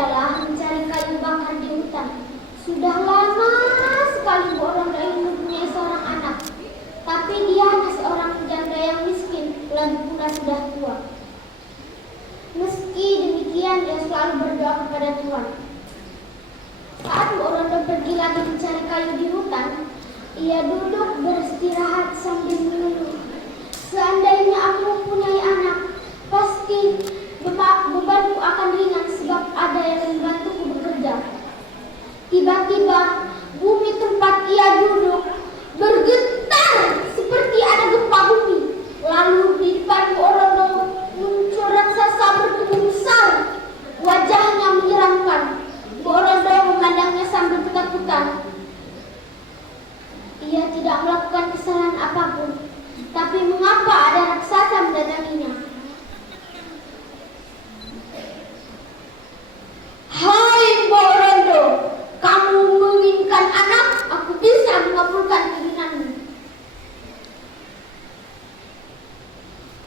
adalah mencari kayu bakar di hutan. Sudah lama sekali Bu Rondo ingin mempunyai seorang anak, tapi dia hanya seorang janda yang miskin, lagi pula sudah tua. Meski demikian, dia selalu berdoa kepada Tuhan. Saat Bu Rondo pergi lagi mencari kayu di hutan, ia duduk beristirahat sambil mengeluh. Seandainya aku mempunyai anak, pasti bebanku akan ringan sebab ada yang membantuku bekerja. Tiba-tiba bumi tempat ia duduk bergetar seperti ada gempa bumi. Lalu di depan Bu Rondo muncul raksasa bertubuh besar. Wajahnya menyeramkan. Bu Rondo memandangnya sambil ketakutan. Ia tidak melakukan kesalahan apapun, tapi mengapa ada raksasa mendatanginya? Hai Bu Rondo, kamu menginginkan anak? Aku bisa mengabulkan keinginanmu.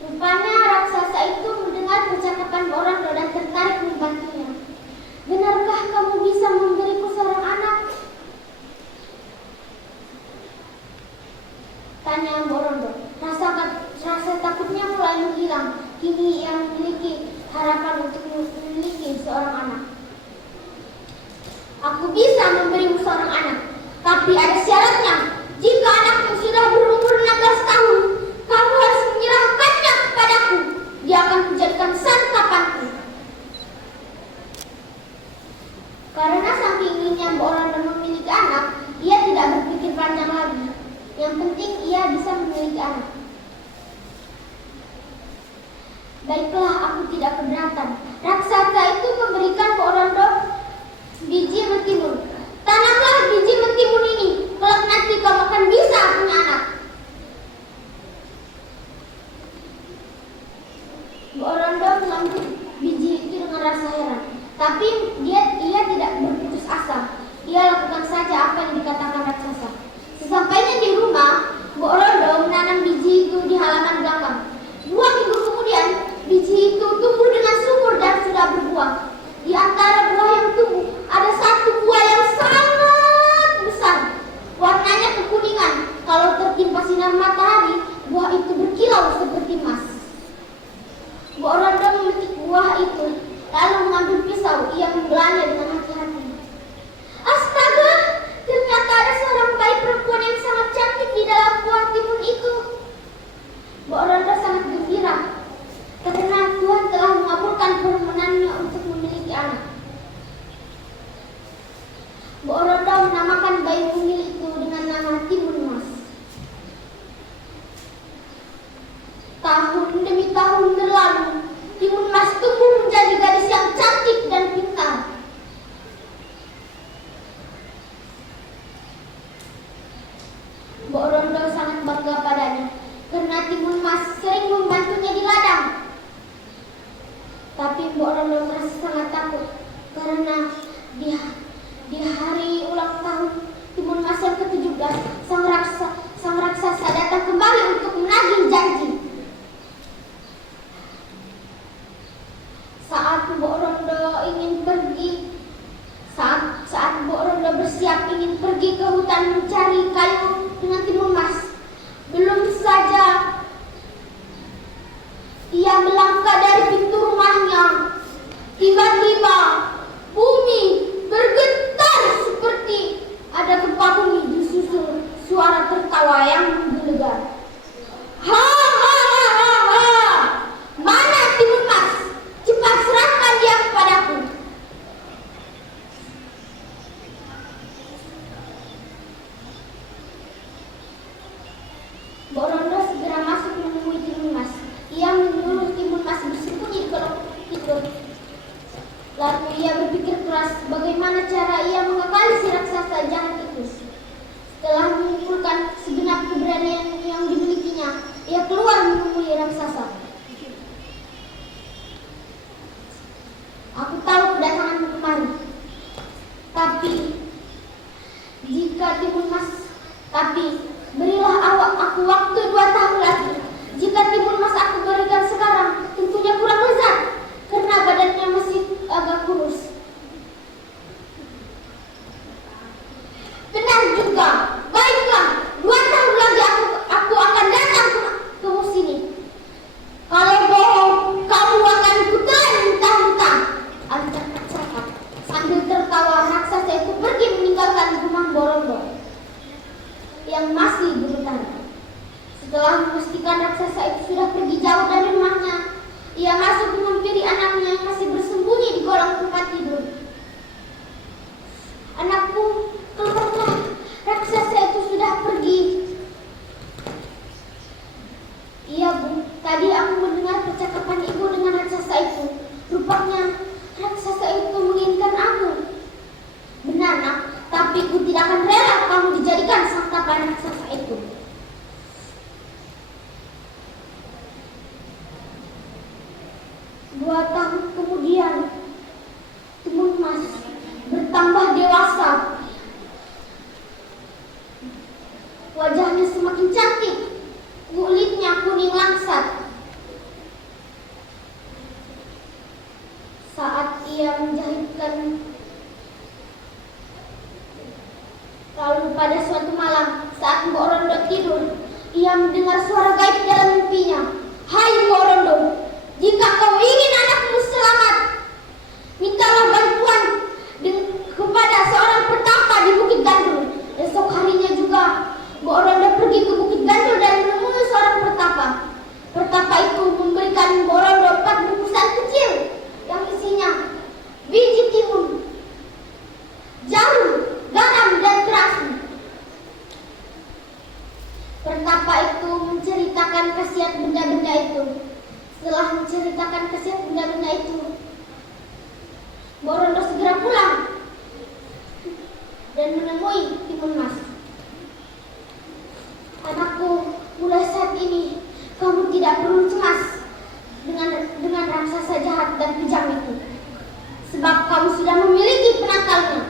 Rupanya raksasa itu mendengar percakapan Bu Rondo dan tertarik membantunya. Benarkah kamu bisa memberiku seorang anak? Tanya Bu Rondo. Rasa takutnya mulai menghilang. Kini ia memiliki harapan untuk memiliki seorang anak. Aku bisa memberimu seorang anak, tapi ada syaratnya. Jika anakmu sudah berumur 16 tahun, kamu harus menyerahkannya kepadaku. Dia akan menjadikan santapanku. Karena saking inginnya Bu Rondo memiliki anak, ia tidak berpikir panjang lagi. Yang penting ia bisa memiliki anak. Baiklah, aku tidak keberatan. Raksasa itu memberikan Bu Rondo biji mentimun. Tanamlah biji mentimun ini, kelak nanti kau akan bisa punya anak. Bu Rondo mengambil biji itu dengan rasa heran, tapi ia tidak berputus asa. Ia lakukan saja apa yang dikatakan raksasa. Sesampainya di rumah, Bu Rondo menanam biji itu di halaman belakang. 2 minggu kemudian, biji itu tumbuh dengan subur dan sudah berbuah. Di antara buah yang tumbuh, ada satu buah yang sangat besar. Warnanya kekuningan. Kalau tertimpa sinar matahari, buah itu berkilau seperti emas. Bu Rondo memetik buah itu, lalu mengambil pisau. Ia membelahnya dengan hati-hati. Astaga, ternyata ada seorang bayi perempuan yang sangat cantik di dalam buah timun itu. Bu Rondo sangat gembira karena Tuhan telah mengabulkan permohonannya untuk memiliki anak. Bu Rondo menamakan bayi mungil itu dengan nama Timun Mas. Tahun demi tahun berlalu, Timun Mas tumbuh menjadi gadis yang cantik dan pintar. Bu Rondo sangat bangga padanya karena Timun Mas sering membantunya di ladang. Tapi Bu Rondo merasa sangat takut karena di hari ulang tahun Timun Mas yang ke-17, sang raksasa datang kembali untuk menagih janji. Saat Bu Rondo bersiap ingin pergi ke hutan mencari kayu dengan Timun Mas, belum saja ia melangkah dari pintu rumahnya, tiba-tiba bumi Setelah memastikan raksasa itu sudah pergi jauh dari rumahnya, ia masuk menghampiri anaknya yang masih bersembunyi di kolong tempat tidur. "Anakku, keluarlah, raksasa itu sudah pergi." "Iya, Bu, tadi aku mendengar percakapan ibu dengan raksasa itu. Rupanya raksasa itu menginginkan aku." "Benar, Nak, tapi aku tidak akan rela kamu dijadikan santapan raksasa itu." 2 tahun kemudian, Timun Mas bertambah dewasa. Wajahnya semakin cantik, kulitnya kuning langsat. Saat ia menjahitkan, lalu pada suatu malam saat Mbok Rondo tidur, ia mendengar suara gaib dalam mimpinya. "Hai Mbok Rondo, jika kau ingin anakmu selamat, mintalah bantuan kepada seorang petapa di Bukit Gandul." Esok harinya juga Mbok Rondo pergi ke Bukit Gandul dan menemui seorang petapa. Petapa itu memberikan Mbok Rondo 4 bungkusan kecil yang isinya biji timun, jarum, garam, dan terasi. Petapa itu menceritakan khasiat benda-benda itu. Setelah menceritakan khasiat benda-benda itu, Mbok Rondo segera pulang dan menemui Timun Mas. "Anakku, mulai saat ini kamu tidak perlu cemas dengan raksasa jahat dan kejam itu, sebab kamu sudah memiliki penangkalnya."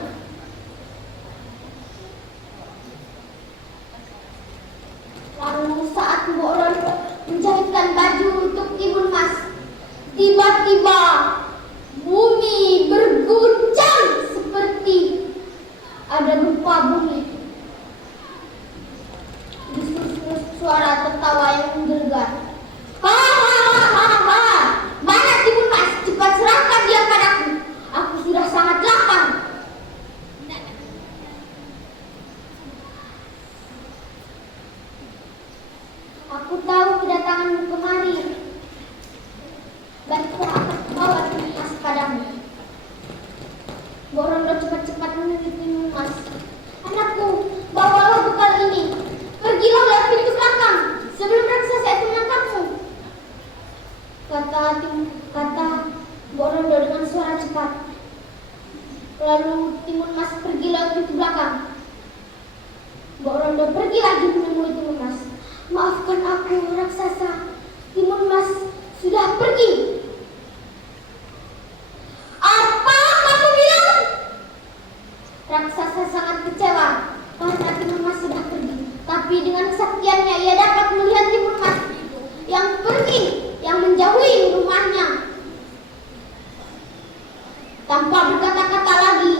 Lalu saat Mbok Rondo menjahitkan baju untuk Timun Mas, tiba-tiba bumi berguncang seperti ada gempa bumi. Disusul suara tertawa yang menggelegar. "Ha ha ha ha ha! Mana Timun Mas? Cepat serahkan dia padaku. Aku sudah sangat lapar." "Aku tahu kedatanganmu kemari. Baiklah, akan bawa Timun Mas padamu." Mbok Rondo cepat-cepat menuju Timun Mas. "Anakku, bawalah bekal ini. Pergilah lewat pintu belakang sebelum raksasa itu menangkapmu," kata Mbok Rondo dengan suara cepat. Lalu Timun Mas pergi lewat pintu belakang. Mbok Rondo pergi lagi menemui Timun Mas. "Maafkan aku, raksasa. Timun Mas sudah pergi." "Apa kamu bilang?" Raksasa sangat kecewa karena Timun Mas sudah pergi. Tapi dengan kesaktiannya ia dapat melihat Timun Mas yang pergi, yang menjauhi rumahnya. Tanpa berkata-kata lagi,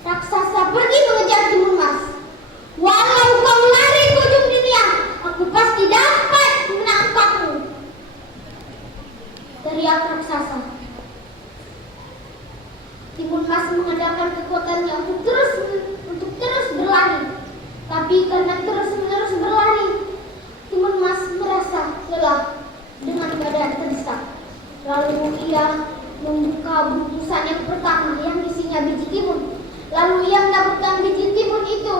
raksasa pergi mengejar Timun Mas. "Walau kau lari ke ujung dunia, aku pasti dapat menangkapmu," teriak raksasa. Timun Mas mengandalkan kekuatannya untuk terus berlari. Tapi karena terus-menerus berlari, Timun Mas merasa lelah dengan badan terdesak. Lalu ia membuka bungkusan yang pertama yang isinya biji timun. Lalu ia mendapatkan biji timun itu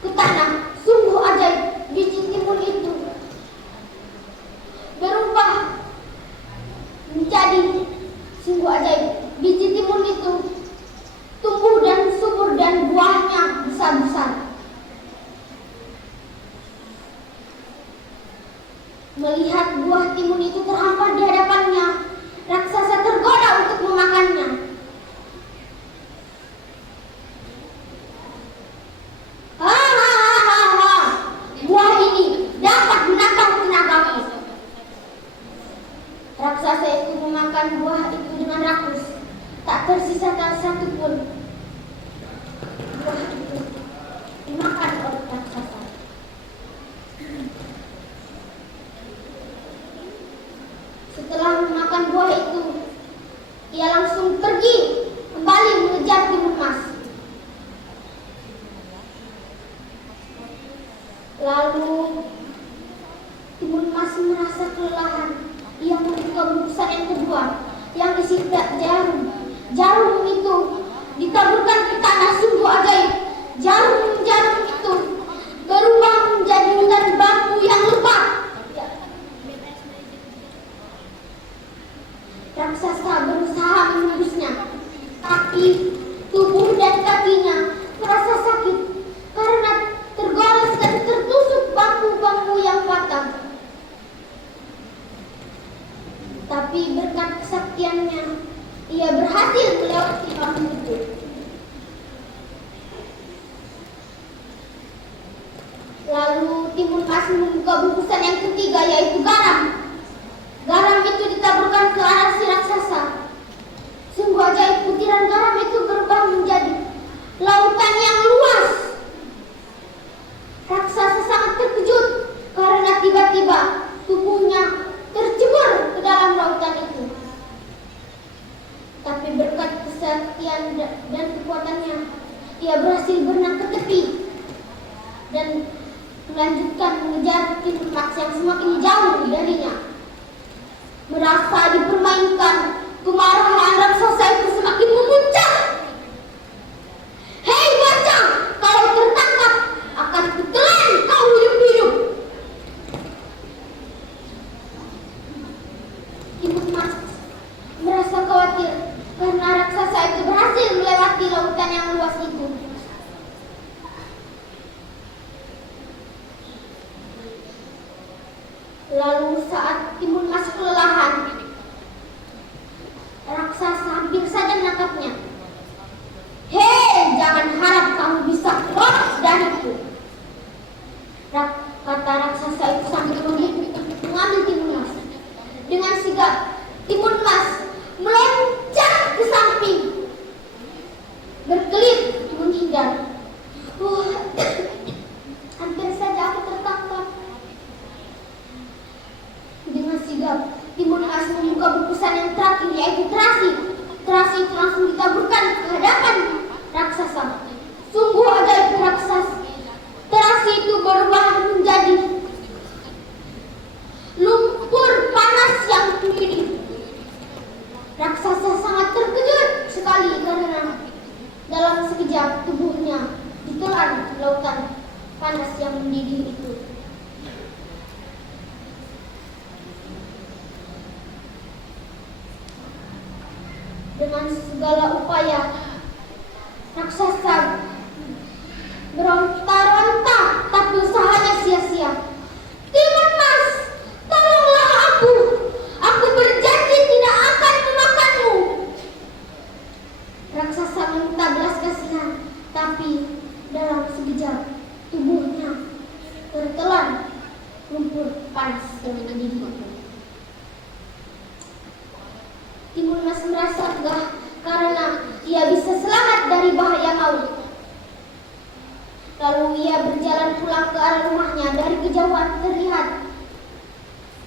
ke tanah. Sungguh ajaib, biji timun itu berubah menjadi sungguh ajaib. Biji timun itu tumbuh dan subur dan buahnya besar-besar. Melihat buah timun itu terhampar di hadapannya, raksasa tergoda untuk memakannya. "Ha ha ha ha ha! Buah ini dapat menambah tenagamu." Raksasa itu memakan buah itu dengan rakus. Tak tersisakan satu pun. Buah itu dimakan oleh raksasa. Setelah memakan buah itu, ia langsung pergi kembali mengejar Timun Mas. Lalu Timun Mas merasa kelelahan. Ia membuka bungkusan yang kedua yang isi jarum. Jarum itu ditaburkan ke tanah, sungguh ajaib. Jarum itu berubah menjadi hutan bambu yang lebat. Raksasa berusaha menembusnya, tapi tubuh dan kakinya merasa sakit karena tergoles dan tertusuk bambu-bambu yang patah. Tapi berkat kesaktiannya, ia berhasil melewati bambu itu. Lalu Timun Mas membuka bungkusan yang ketiga, yaitu garam. Garam itu ditaburkan ke arah si raksasa. Sungguh ajaib, butiran garam itu berubah menjadi lautan yang luas. Raksasa sangat terkejut karena tiba-tiba tubuhnya tercebur ke dalam lautan itu. Tapi berkat kesaktian dan kekuatannya, ia berhasil berenang ke tepi dan melanjutkan mengejar Timun Mas yang semakin jauh darinya. Merasa dipermainkan, kemarahan raksasa itu semakin memuncak. "Hei bocah, kalau tertangkap akan kutelan kau hidup-hidup." Timun Mas merasa khawatir karena raksasa itu berhasil melewati lautan yang luas itu. Lalu saat Timun Mas kelelahan, raksasa hampir saja menangkapnya. "Hei, jangan harap kamu bisa keluar dariku," kata raksasa itu sambil mengambil Timun Mas. Dengan sigap, Timun Mas meloncat ke samping, berkelit menghindar. Hampir saja aku tertangkap. Dengan sigap, Timun Mas membuka bungkusan yang terakhir, yaitu terasi. Terasi itu langsung ditaburkan ke hadapan raksasa. Sungguh ajaib raksasa. Terasi itu berubah menjadi lumpur panas yang mendidih. Raksasa sangat terkejut sekali karena dalam sekejap tubuhnya ditelan lautan panas yang mendidih itu. Dengan segala upaya, raksasa beronta-ronta, tapi usahanya sia-sia. "Timun Mas, tolonglah aku. Aku berjanji tidak akan memakanmu." Raksasa meminta belas kasihan, tapi dalam sekejap tubuhnya tertelan lumpur panas yang mendidih. Timun Mas merasa lega karena ia bisa selamat dari bahaya maut. Lalu ia berjalan pulang ke arah rumahnya. Dari kejauhan terlihat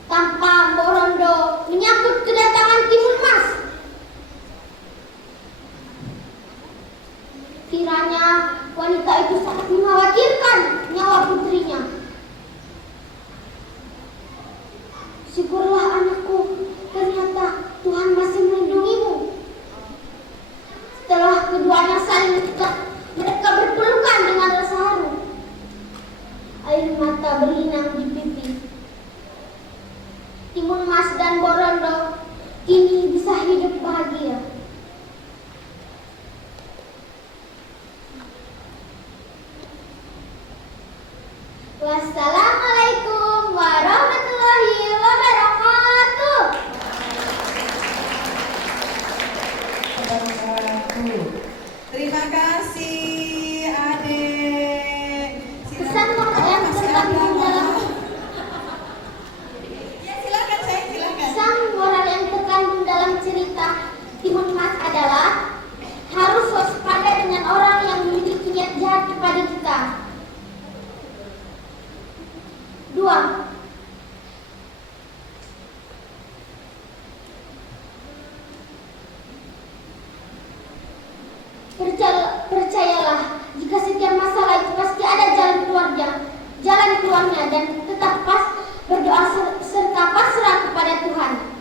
tampak Mbok Rondo menyambut kedatangan Timun Mas. Kiranya wanita itu sangat mengkhawatirkan nyawa putrinya. "Syukurlah anakku, ternyata Tuhan masih melindungimu." Setelah keduanya saling dekat, mereka berpelukan dengan rasa haru. Air mata berlinang di pipi. Timun Mas dan Mbok Rondo kini bisa hidup bahagia. Wassalamualaikum warahmatullahi wabarakatuh. Terima kasih Adek. Pesan moral yang terkandung dalam pesan moral yang terkandung dalam cerita Timun Mas adalah harus waspada dengan orang yang memiliki niat jahat kepada kita. 2. Percayalah, jika setiap masalah itu pasti ada jalan keluarnya. Jalan keluarnya dan tetap berdoa serta pasrah kepada Tuhan.